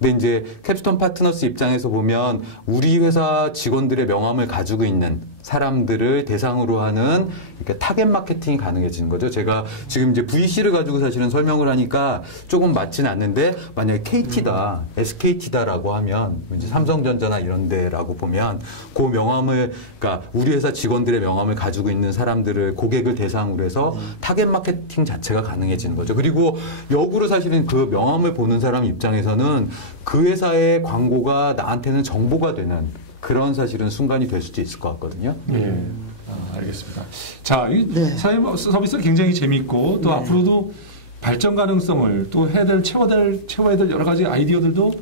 근데 이제 캡스톤 파트너스 입장에서 보면 우리 회사 직원들의 명함을 가지고 있는 사람들을 대상으로 하는 이렇게 타겟 마케팅이 가능해지는 거죠. 제가 지금 이제 VC를 가지고 사실은 설명을 하니까 조금 맞진 않는데 만약에 KT다, SKT다라고 하면 이제 삼성전자나 이런 데라고 보면 그 명함을 그러니까 우리 회사 직원들의 명함을 가지고 있는 사람들을 고객을 대상으로 해서 타겟 마케팅 자체가 가능해지는 거죠. 그리고 역으로 사실은 그 명함을 보는 사람 입장에서는 그 회사의 광고가 나한테는 정보가 되는 그런 사실은 순간이 될 수도 있을 것 같거든요. 네. 알겠습니다. 자, 이 사회적 서비스가 굉장히 재미있고 또 앞으로도 발전 가능성을 또 채워야 될 여러 가지 아이디어들도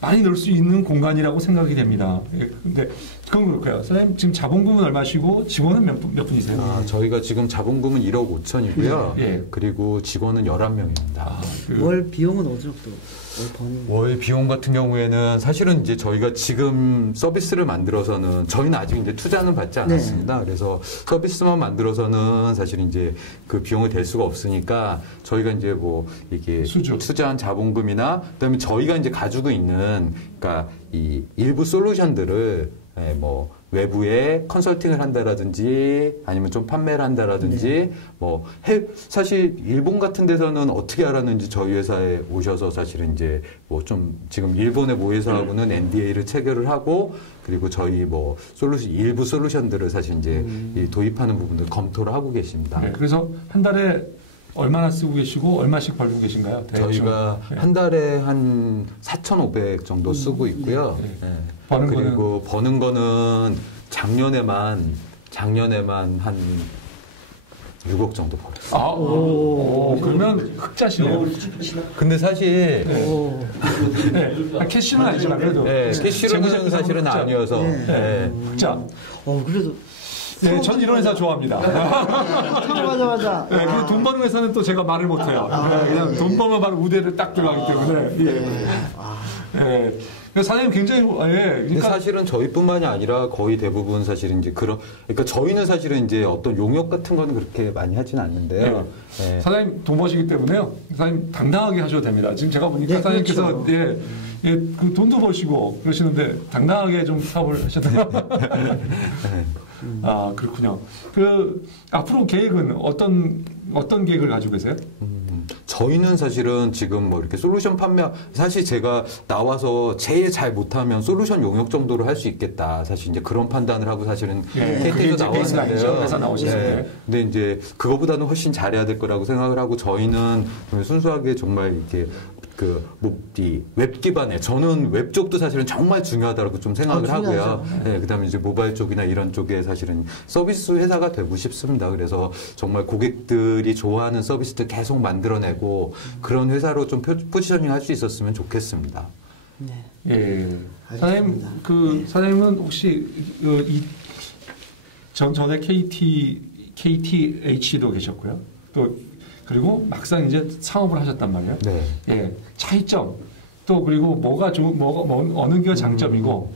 많이 넣을 수 있는 공간이라고 생각이 됩니다. 근데 그건 그럴까요? 선생님 지금 자본금은 얼마시고 직원은 몇 분이세요? 저희가 지금 자본금은 1억 5천이고요. 그리고 직원은 11명입니다. 월 비용은 어느 정도? 월 비용 같은 경우에는 사실은 이제 저희가 지금 서비스를 만들어서는 저희는 아직 이제 투자는 받지 않았습니다. 그래서 서비스만 만들어서는 사실 이제 그 비용을 댈 수가 없으니까 저희가 이제 뭐 이게 투자한 자본금이나 그다음에 저희가 이제 가지고 있는 그러니까 이 일부 솔루션들을 뭐 외부에 컨설팅을 한다라든지 아니면 좀 판매를 한다라든지 뭐 사실 일본 같은 데서는 어떻게 알았는지 저희 회사에 오셔서 사실은 이제 뭐 좀 지금 일본의 모 회사하고는 NDA를 체결을 하고 그리고 저희 뭐 일부 솔루션들을 사실 이제 도입하는 부분들 검토를 하고 계십니다. 그래서 한 달에 얼마나 쓰고 계시고 얼마씩 벌고 계신가요? 저희가 한 달에 한 4,500 정도 쓰고 있고요. 그리고 버는 거는 작년에만 한 6억 정도 벌었어요. 그러면 흑자시네요. 근데 사실 캐시는 아니지만 그래도 캐시로는 사실은 아니어서 흑자. 그래도 전 이런 회사 좋아합니다. 맞아. 돈 버는 회사는 또 제가 말을 못해요. 그냥 돈 벌면 바로 우대를 딱 들어가기 때문에. 사장님 굉장히 그러니까 사실은 저희뿐만이 아니라 거의 대부분 사실은 이제 그러니까 저희는 사실은 이제 어떤 용역 같은 거는 그렇게 많이 하지는 않는데요. 사장님 돈 버시기 때문에요. 사장님 당당하게 하셔도 됩니다. 지금 제가 보니까 사장님께서 그 돈도 버시고 그러시는데 당당하게 좀 사업을 하셨나요? 그렇군요. 앞으로 계획은 어떤 계획을 가지고 계세요? 저희는 사실은 지금 뭐 이렇게 솔루션 판매, 사실 제가 나와서 제일 잘 못하면 솔루션 용역 정도로 할 수 있겠다. 사실 이제 그런 판단을 하고 사실은 KT에서 나왔는데요. 근데 이제 그거보다는 훨씬 잘해야 될 거라고 생각을 하고 저희는 순수하게 정말 이렇게 이 웹 기반에 저는 웹 쪽도 사실은 정말 중요하다고 좀 생각을 하고요. 그다음에 이제 모바일 쪽이나 이런 쪽에 사실은 서비스 회사가 되고 싶습니다. 그래서 정말 고객들이 좋아하는 서비스들 계속 만들어내고 그런 회사로 좀 포지셔닝 할 수 있었으면 좋겠습니다. 사장님 사장님은 혹시 전에 KTH도 계셨고요. 그리고 막상 이제 사업을 하셨단 말이에요. 차이점 또 그리고 뭐가 어느 게 장점이고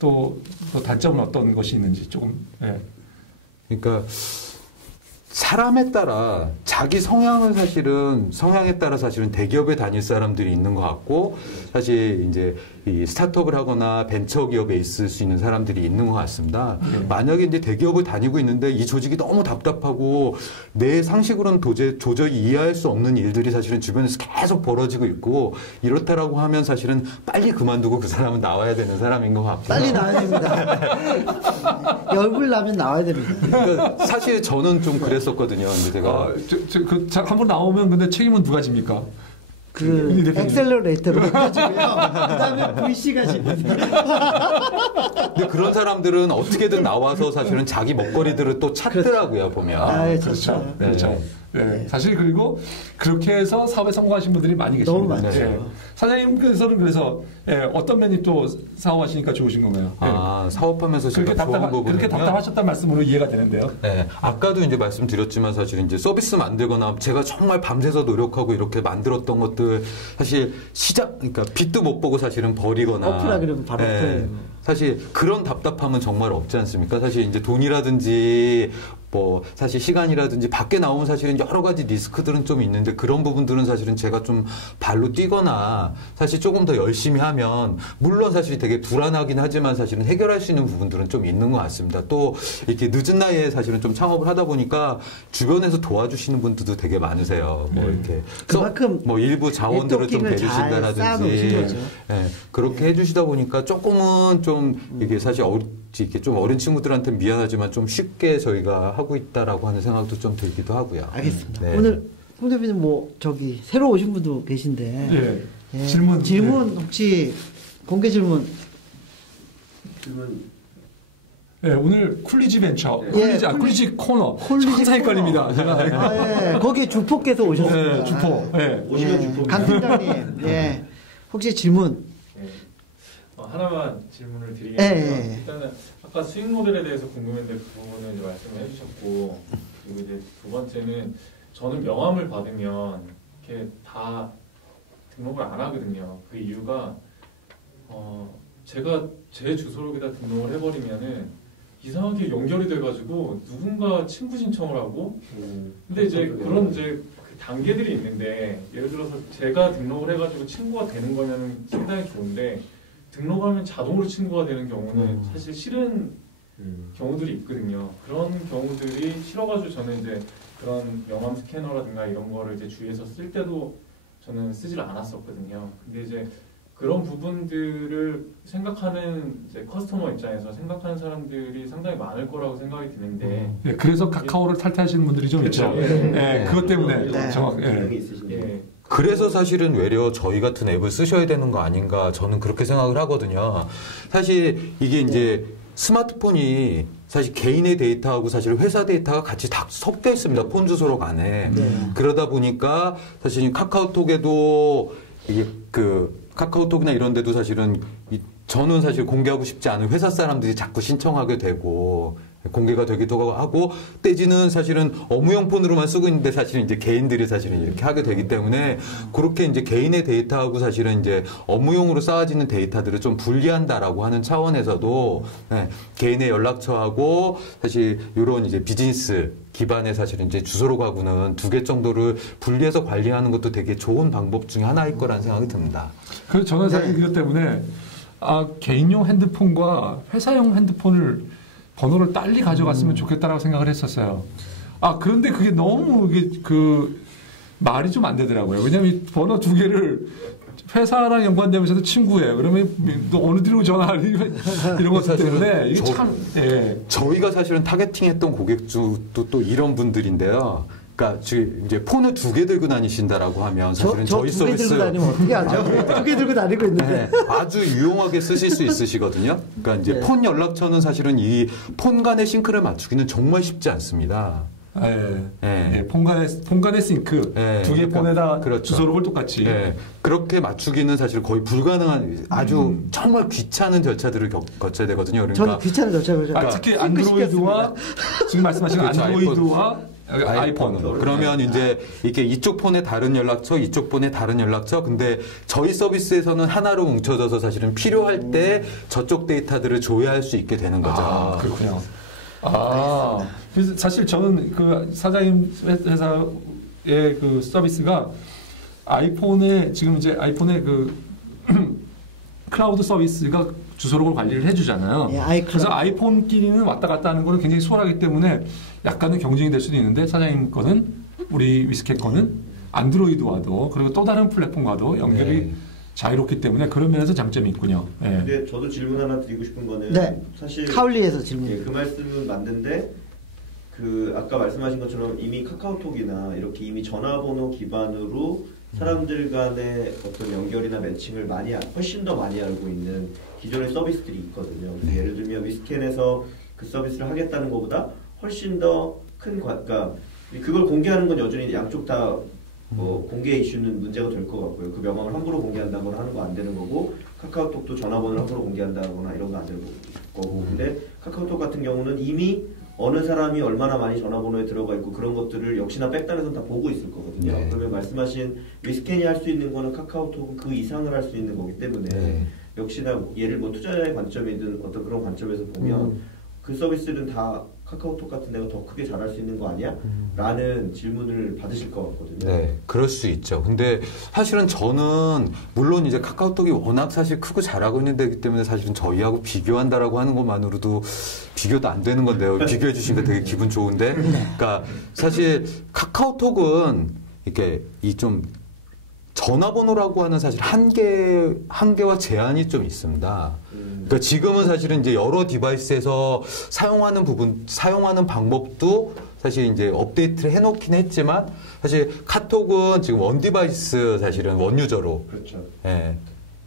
또 단점은 어떤 것이 있는지 조금. 그러니까 사람에 따라 자기 성향에 따라 사실은 대기업에 다닐 사람들이 있는 것 같고 사실 이제 이 스타트업을 하거나 벤처 기업에 있을 수 있는 사람들이 있는 것 같습니다. 만약에 이제 대기업을 다니고 있는데 이 조직이 너무 답답하고 내 상식으로는 도저히 이해할 수 없는 일들이 사실은 주변에서 계속 벌어지고 있고 이렇다라고 하면 사실은 빨리 그만두고 그 사람은 나와야 되는 사람인 것 같고요. 빨리 나와야 됩니다. 열불 나면 나와야 됩니다. 그러니까 사실 저는 좀 그랬었거든요. 근데 제가 한 번 나오면 근데 책임은 누가 집니까? 그 엑셀러레이터로 해가지고요. 그다음에 VC가 근데 그런 사람들은 어떻게든 나와서 사실은 자기 먹거리들을 또 찾더라고요, 보면. 그렇죠. 그렇죠. 네. 사실 그리고 그렇게 해서 사업에 성공하신 분들이 많이 계십니다. 너무 많죠. 네. 사장님께서는 그래서 어떤 면이 또 사업하시니까 좋으신 건가요? 사업하면서 제가 좋은 부분은 그렇게 답답하셨다는 말씀으로 이해가 되는데요. 네. 아까도 이제 말씀드렸지만 사실 이제 서비스 만들거나 제가 정말 밤새서 노력하고 이렇게 만들었던 것들 사실 그러니까 빛도 못 보고 사실은 버리거나. 어플라 그러면 바로 사실 그런 답답함은 정말 없지 않습니까? 사실 이제 돈이라든지 뭐 사실 시간이라든지 밖에 나오면 사실은 여러 가지 리스크들은 좀 있는데 그런 부분들은 사실은 제가 좀 발로 뛰거나 사실 조금 더 열심히 하면 물론 사실 되게 불안하긴 하지만 사실은 해결할 수 있는 부분들은 좀 있는 것 같습니다. 또 이렇게 늦은 나이에 사실은 좀 창업을 하다 보니까 주변에서 도와주시는 분들도 되게 많으세요. 뭐 이렇게 그만큼 뭐 일부 자원들을 좀 대주신다라든지 그렇게 해주시다 보니까 조금은 좀 이게 사실 이렇게 좀 어린 친구들한테 미안하지만 좀 쉽게 저희가 하고 있다라고 하는 생각도 좀 들기도 하고요. 알겠습니다. 네. 오늘 홍 대표님 새로 오신 분도 계신데 질문 혹시 공개 질문. 네, 오늘 쿨리지 벤처, 쿨리지 코너. 항상 헷갈립니다. 거기 주포께서 오셨습니다. 네, 주포. 오시면 주포. 강 팀장님, 혹시 질문? 하나만 질문을 드리겠는데요. 일단은 아까 수익 모델에 대해서 궁금했는데 그 부분을 이제 말씀을 해주셨고, 그리고 이제 두 번째는 저는 명함을 받으면 이렇게 다 등록을 안 하거든요. 그 이유가 제가 제 주소록에다 등록을 해버리면은 이상하게 연결이 돼가지고 누군가 친구 신청을 하고, 근데 이제 그런 그 단계들이 있는데 예를 들어서 제가 등록을 해가지고 친구가 되는 거면 상당히 좋은데. 등록하면 자동으로 친구가 되는 경우는 사실 싫은 경우들이 있거든요. 그런 경우들이 싫어가지고 저는 이제 그런 명함 스캐너라든가 이런 거를 이제 주위에서 쓸 때도 저는 쓰질 않았었거든요. 근데 이제 그런 부분들을 생각하는 이제 커스터머 입장에서 생각하는 사람들이 상당히 많을 거라고 생각이 드는데. 그래서 카카오를 탈퇴하시는 분들이 좀 있죠. 그것 때문에 정확히. 그래서 사실은 외려 저희 같은 앱을 쓰셔야 되는 거 아닌가 저는 그렇게 생각을 하거든요. 사실 이게 이제 스마트폰이 사실 개인의 데이터하고 사실 회사 데이터가 같이 다 섞여 있습니다. 폰 주소록 안에. 그러다 보니까 사실 카카오톡에도 이게 카카오톡이나 이런 데도 사실은 저는 사실 공개하고 싶지 않은 회사 사람들이 자꾸 신청하게 되고 공개가 되기도 하고 떼지는 사실은 업무용 폰으로만 쓰고 있는데 사실은 이제 개인들이 사실은 이렇게 하게 되기 때문에 그렇게 이제 개인의 데이터하고 사실은 이제 업무용으로 쌓아지는 데이터들을 좀 분리한다라고 하는 차원에서도 개인의 연락처하고 사실 이런 이제 비즈니스 기반의 사실은 이제 주소록하고는 2개 정도를 분리해서 관리하는 것도 되게 좋은 방법 중에 하나일 거라는 생각이 듭니다. 그래서 저는 사실 이것 때문에 개인용 핸드폰과 회사용 핸드폰을 번호를 딸리 가져갔으면 좋겠다라고 생각을 했었어요. 그런데 그게 너무 말이 좀 안 되더라고요. 왜냐면 이 번호 2개를 회사랑 연관되면서도 친구예요. 그러면 너 어느 뒤로 전화하니 이런 것들 때문에 이게 저희가 사실은 타겟팅했던 고객주도 또 이런 분들인데요. 그러니까 이제 폰을 2개 들고 다니신다라고 하면 사실은 저희 서비스 2개 들고 다니면 어떻게 하죠? 2개 들고 다니고 있는데 아주 유용하게 쓰실 수 있으시거든요. 그러니까 이제 폰 연락처는 사실은 이 폰 간의 싱크를 맞추기는 정말 쉽지 않습니다. 폰 간의 싱크 2개 폰에다 주소록을 똑같이 그렇게 맞추기는 사실 거의 불가능한 아주 정말 귀찮은 절차들을 거쳐야 되거든요. 그러니까 저는 귀찮은 절차를 특히 안드로이드와 지금 말씀하신 안드로이드와 아이폰. 그러면 이제 이게 이쪽 폰에 다른 연락처, 이쪽 폰에 다른 연락처. 근데 저희 서비스에서는 하나로 뭉쳐져서 사실은 필요할 때 저쪽 데이터들을 조회할 수 있게 되는 거죠. 그렇군요. 그래서 사실 저는 그 사장님 회사의 그 서비스가 아이폰에 지금 이제 아이폰의 그 클라우드 서비스가 주소록을 관리를 해주잖아요. 그래서 아이폰끼리는 왔다 갔다 하는 거는 굉장히 수월하기 때문에 약간은 경쟁이 될 수도 있는데 사장님 거는 우리 위스캣 거는 안드로이드와도 그리고 또 다른 플랫폼과도 연결이 자유롭기 때문에 그런 면에서 장점이 있군요. 근데 저도 질문 하나 드리고 싶은 거는 사실 카울리에서 질문. 그 말씀은 맞는데 아까 말씀하신 것처럼 이미 카카오톡이나 이렇게 이미 전화번호 기반으로 사람들 간의 어떤 연결이나 매칭을 훨씬 더 많이 알고 있는 기존의 서비스들이 있거든요. 예를 들면 위스캔에서 그 서비스를 하겠다는 것보다 훨씬 더 큰 그러니까 그걸 공개하는 건 여전히 양쪽 다 뭐 공개 이슈는 문제가 될 것 같고요. 그 명함을 함부로 공개한다거나 하는 거 안 되는 거고, 카카오톡도 전화번호를 함부로 공개한다거나 이런 거 안 되는 거고. 근데 카카오톡 같은 경우는 이미 어느 사람이 얼마나 많이 전화번호에 들어가 있고 그런 것들을 역시나 백단에서 다 보고 있을 거거든요. 네. 그러면 말씀하신 위스캔이 할 수 있는 거는 카카오톡은 그 이상을 할 수 있는 거기 때문에 역시나 예를 뭐 투자자의 관점이든 어떤 그런 관점에서 보면 그 서비스는 다 카카오톡 같은 데가 더 크게 잘할 수 있는 거 아니야? 라는 질문을 받으실 것 같거든요. 네, 그럴 수 있죠. 근데 사실은 저는 물론 이제 카카오톡이 워낙 사실 크고 잘하고 있는 데이기 때문에 사실은 저희하고 비교한다라고 하는 것만으로도 비교도 안 되는 건데요. 비교해 주시니까 되게 기분 좋은데. 그러니까 사실 카카오톡은 이렇게 이 좀 전화번호라고 하는 사실 한계와 제한이 좀 있습니다. 그러니까 지금은 사실은 이제 여러 디바이스에서 사용하는 방법도 사실 이제 업데이트를 해놓긴 했지만 사실 카톡은 지금 원 디바이스 사실은 원 유저로. 그렇죠. 예.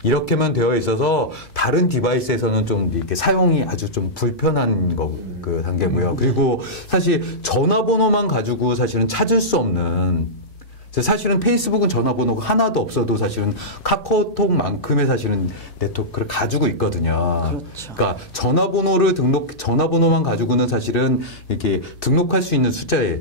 이렇게만 되어 있어서 다른 디바이스에서는 좀 이렇게 사용이 아주 좀 불편한 그 단계고요. 그리고 사실 전화번호만 가지고 사실은 찾을 수 없는 사실은 페이스북은 전화번호가 하나도 없어도 사실은 카카오톡만큼의 사실은 네트워크를 가지고 있거든요. 그렇죠. 그러니까 전화번호만 가지고는 사실은 이렇게 등록될 수 있는 숫자에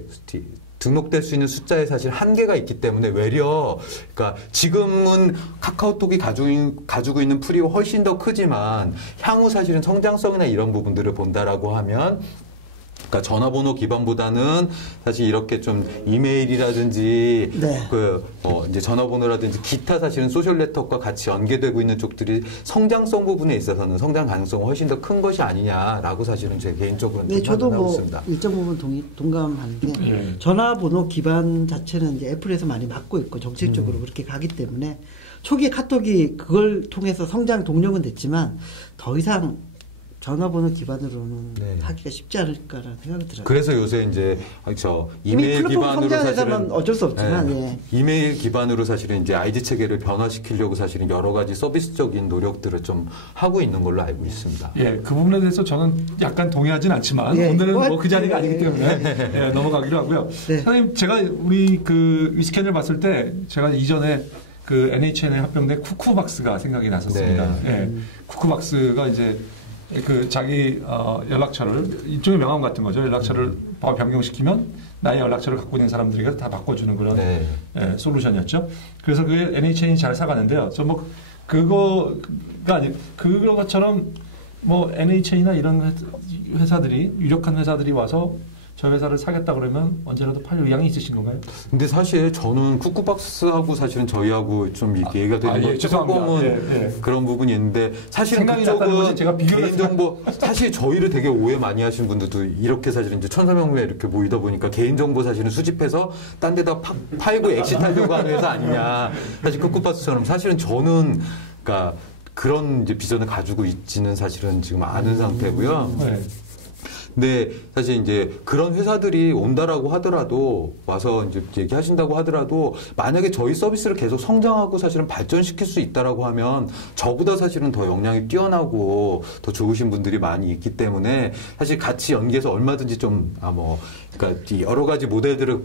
사실 한계가 있기 때문에 외려 그러니까 지금은 카카오톡이 가지고 있는 풀이 훨씬 더 크지만 향후 사실은 성장성이나 이런 부분들을 본다라고 하면 그러니까 전화번호 기반보다는 사실 이렇게 좀 이메일이라든지 이제 전화번호라든지 기타 사실은 소셜 네트워크와 같이 연계되고 있는 쪽들이 성장성 부분에 있어서는 성장 가능성은 훨씬 더 큰 것이 아니냐라고 사실은 제 개인적으로는 네, 저도 판단하고 있습니다. 일정 부분 동감하는 게 전화번호 기반 자체는 이제 애플에서 많이 막고 있고 정책적으로 그렇게 가기 때문에 초기에 카톡이 그걸 통해서 성장 동력은 됐지만 더 이상 전화번호 기반으로는 하기가 쉽지 않을까라는 생각이 들어요. 그래서 요새 이제 이메일 기반으로 사실은 어쩔 수 없지만 이메일 기반으로 사실은 이제 ID 체계를 변화시키려고 사실은 여러 가지 서비스적인 노력들을 좀 하고 있는 걸로 알고 있습니다. 예, 그 부분에 대해서 저는 약간 동의하진 않지만 오늘은 뭐 그 자리가 아니기 때문에 넘어가기로 하고요. 선생님, 제가 우리 그 위스캔을 봤을 때 제가 이전에 그 NHN에 합병된 쿠쿠박스가 생각이 났었습니다. 쿠쿠박스가 이제 그 자기 연락처를 일종의 명함 같은 거죠. 연락처를 변경시키면 나의 연락처를 갖고 있는 사람들에게 다 바꿔주는 그런 솔루션이었죠. 그래서 그게 NHN이 잘 사가는데요. 저 뭐 그거가 아니 그것처럼 뭐 NHN이나 이런 회사들이 유력한 회사들이 와서 저 회사를 사겠다 그러면 언제라도 팔 의향이 있으신 건가요? 근데 사실 저는 쿠쿠박스하고 사실은 저희하고 좀 이렇게 얘기가 되는 조금은 그런 부분이 있는데 사실은 그쪽은 제가 개인정보 사실 저희를 되게 오해 많이 하신 분들도 이렇게 사실은 이제 1,400명에 이렇게 모이다 보니까 개인정보 사실은 수집해서 딴 데다 팔고 엑시트하려고 하는 회사 아니냐. 사실 쿠쿠박스처럼 사실은 저는 그러니까 그런 이제 비전을 가지고 있지는 사실은 지금 않은 상태고요. 근데 사실 이제 그런 회사들이 온다라고 하더라도 와서 이제 얘기하신다고 하더라도 만약에 저희 서비스를 계속 성장하고 사실은 발전시킬 수 있다라고 하면 저보다 사실은 더 역량이 뛰어나고 더 좋으신 분들이 많이 있기 때문에 사실 같이 연계해서 얼마든지 좀 그러니까 여러 가지 모델들을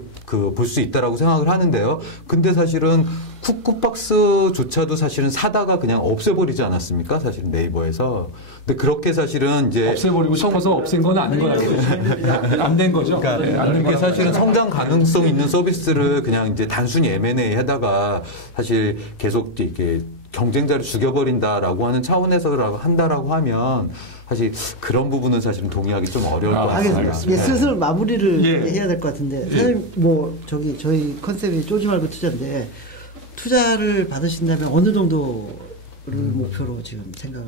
볼 수 있다라고 생각을 하는데요. 근데 사실은 쿠쿠박스조차도 사실은 사다가 그냥 없애버리지 않았습니까? 사실은 네이버에서. 근데 그렇게 사실은 이제 없애버리고 싶어서 없앤 건 아닌 거라고 안 된 거죠. 그러니까 이게 사실은 성장 가능성 있는 서비스를 그냥 이제 단순히 M&A 하다가 사실 계속 이렇게 경쟁자를 죽여버린다라고 하는 차원에서 한다라고 하면 사실 그런 부분은 사실은 동의하기 좀 어려울 것 같습니다. 슬슬 마무리를 해야 될 것 같은데 선생님 저희 컨셉이 쪼지 말고 투자인데 투자를 받으신다면 어느 정도를 목표로 지금 생각을?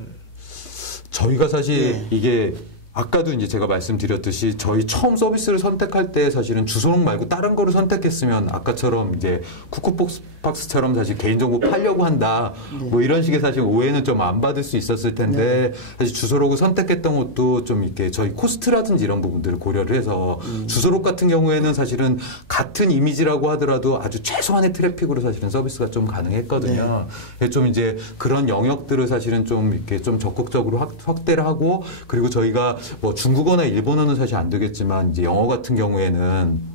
저희가 사실 이게 아까도 이제 제가 말씀드렸듯이 저희 처음 서비스를 선택할 때 사실은 주소록 말고 다른 거를 선택했으면 아까처럼 이제 쿠쿠박스처럼 사실 개인정보 팔려고 한다 뭐 이런 식의 사실 오해는 좀 안 받을 수 있었을 텐데 사실 주소록을 선택했던 것도 좀 이렇게 저희 코스트라든지 이런 부분들을 고려를 해서 주소록 같은 경우에는 사실은 같은 이미지라고 하더라도 아주 최소한의 트래픽으로 사실은 서비스가 좀 가능했거든요. 좀 이제 그런 영역들을 사실은 좀 이렇게 좀 적극적으로 확대를 하고 그리고 저희가 뭐 중국어나 일본어는 사실 안 되겠지만 이제 영어 같은 경우에는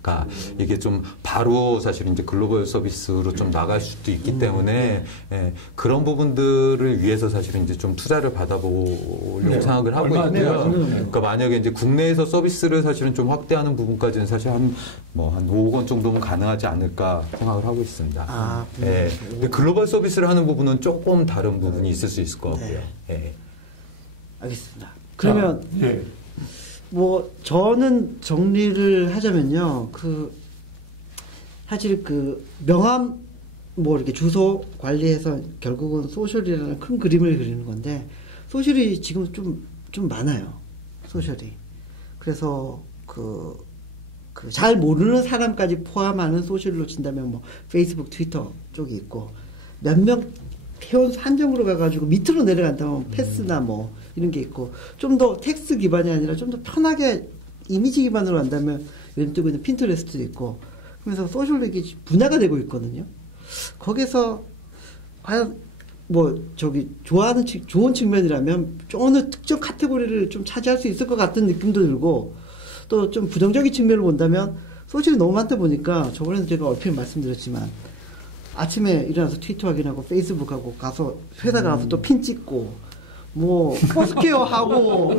그러니까 이게 좀 바로 사실 이제 글로벌 서비스로 좀 나갈 수도 있기 때문에 예, 그런 부분들을 위해서 사실은 이제 좀 투자를 받아보려고 생각을 하고 있고요. 그러니까 만약에 이제 국내에서 서비스를 사실은 좀 확대하는 부분까지는 사실 한 5억 원 정도면 가능하지 않을까 생각을 하고 있습니다. 예. 근데 글로벌 서비스를 하는 부분은 조금 다른 부분이 있을 수 있을 것 같고요. 예. 알겠습니다. 그러면 뭐 저는 정리를 하자면요. 사실 명함 뭐 이렇게 주소 관리해서 결국은 소셜이라는 큰 그림을 그리는 건데 소셜이 지금 좀 많아요. 소셜이. 그래서 잘 모르는 사람까지 포함하는 소셜로 친다면 뭐 페이스북, 트위터 쪽이 있고 몇 명 회원 한정으로 가가지고 밑으로 내려간다면 패스나 뭐 이런 게 있고 좀 더 텍스트 기반이 아니라 좀 더 편하게 이미지 기반으로 간다면 요즘 뜨고 있는 핀터레스트도 있고 그래서 소셜로 이게 분야가 되고 있거든요. 거기서 과연 뭐 좋아하는 좋은 측면이라면 어느 특정 카테고리를 좀 차지할 수 있을 것 같은 느낌도 들고 또 좀 부정적인 측면을 본다면 소셜이 너무 많다 보니까 저번에도 제가 얼핏 말씀드렸지만 아침에 일어나서 트위터 확인하고 페이스북하고 가서 회사 가서 또 핀 찍고 뭐 포스케어 하고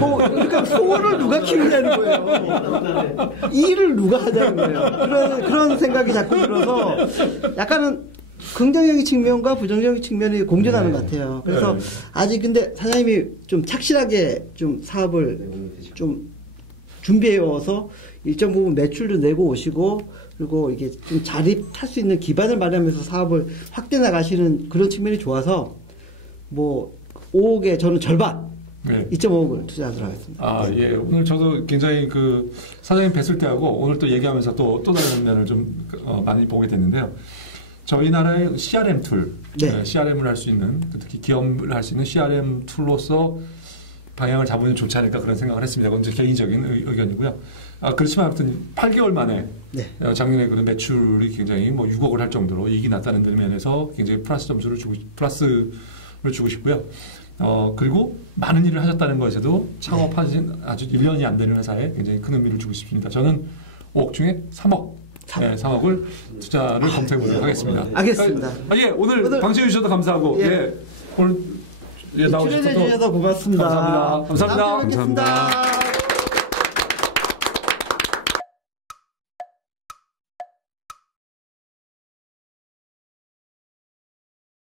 뭐 그러니까 소원을 누가 키우냐는 거예요. 일을 누가 하냐는 거예요. 그런 생각이 자꾸 들어서 약간은 긍정적인 측면과 부정적인 측면이 공존하는 것 같아요. 그래서 아직 근데 사장님이 좀 착실하게 좀 사업을 좀 준비해와서 일정 부분 매출도 내고 오시고 그리고 이게 좀 자립할 수 있는 기반을 마련하면서 사업을 확대 나가시는 그런 측면이 좋아서 뭐 5억에 저는 절반 2.5억을 투자하도록 하겠습니다. 예. 오늘 저도 굉장히 사장님 뵀을 때하고 오늘 또 얘기하면서 또 다른 면을 좀 많이 보게 됐는데요. 저희 나라의 CRM 툴, CRM을 할 수 있는 특히 기업을 할 수 있는 CRM 툴로서 방향을 잡으면 좋지 않을까 그런 생각을 했습니다. 그건 제 개인적인 의견이고요. 그렇지만 아무튼 8개월 만에 작년에 그런 매출이 굉장히 뭐 6억을 할 정도로 이익이 났다는 면에서 굉장히 플러스를 주고 싶고요. 그리고 많은 일을 하셨다는 것에도 창업하신 아주 1년이 안 되는 회사에 굉장히 큰 의미를 주고 싶습니다. 저는 5억 중에 3억을 투자를 검토해 보도록 하겠습니다. 알겠습니다. 오늘 방청해 주셔서 감사하고 오늘 나오셔서 출연해 주셔서 고맙습니다. 감사합니다. 감사합니다.